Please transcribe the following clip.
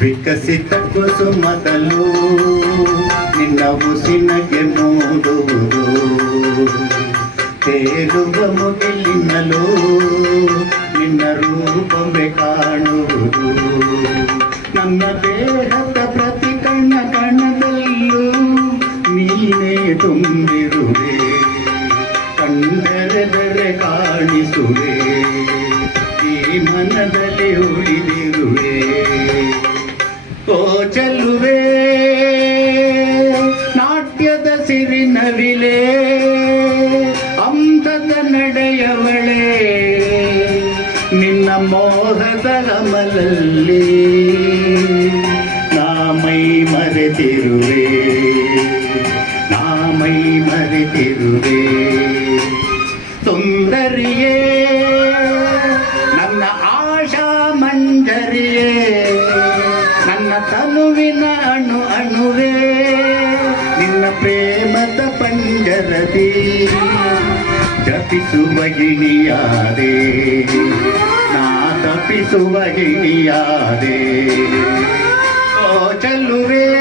ವಿಕಸಿತ ಕುಸುಮದಲು ನಿನ್ನ ಉಸಿನಗೆ ಮೂಡುವುದು. ತೇಲುವ ಮುಗಿಲಿನಲ್ಲೂ ನಿನ್ನ ರೂಪವೇ ಕಾಣುವುದು. ನನ್ನ ದೇಹದ ಪ್ರತಿ ಕಣ್ಣ ಕಣದಲ್ಲೂ ನೀನೇ ತುಂಬಿರುವೆ. ಕಂಡರೆದರೆ ಕಾಣಿಸುವೆ. ಈ ಮನದಲ್ಲಿ ಉಳಿದಿರುವೆ ನಡೆಯವಳೆ ನಿನ್ನ ಮೋಹದ ಅಮಲಲ್ಲಿ ನಾ ಮೈ ಮರೆತಿರುವೆ ನಾ ಮೈ ಮರೆತಿರುವೆ ಸುಂದರಿಯೇ ನನ್ನ ಆಶಾ ಮಂಜರಿಯೇ ನನ್ನ ತನುವಿನ ಅಣು ಅಣುವೇ ನಿನ್ನ ಪ್ರೇಮದ ಪಂಜರದಿ ಗಿಣಿಯಾದೆ. ನಾ ತಪ್ಪಿಸುವ ಗಿಣಿಯಾದೆ. ಓ ಚೆಲ್ಲುವೆ.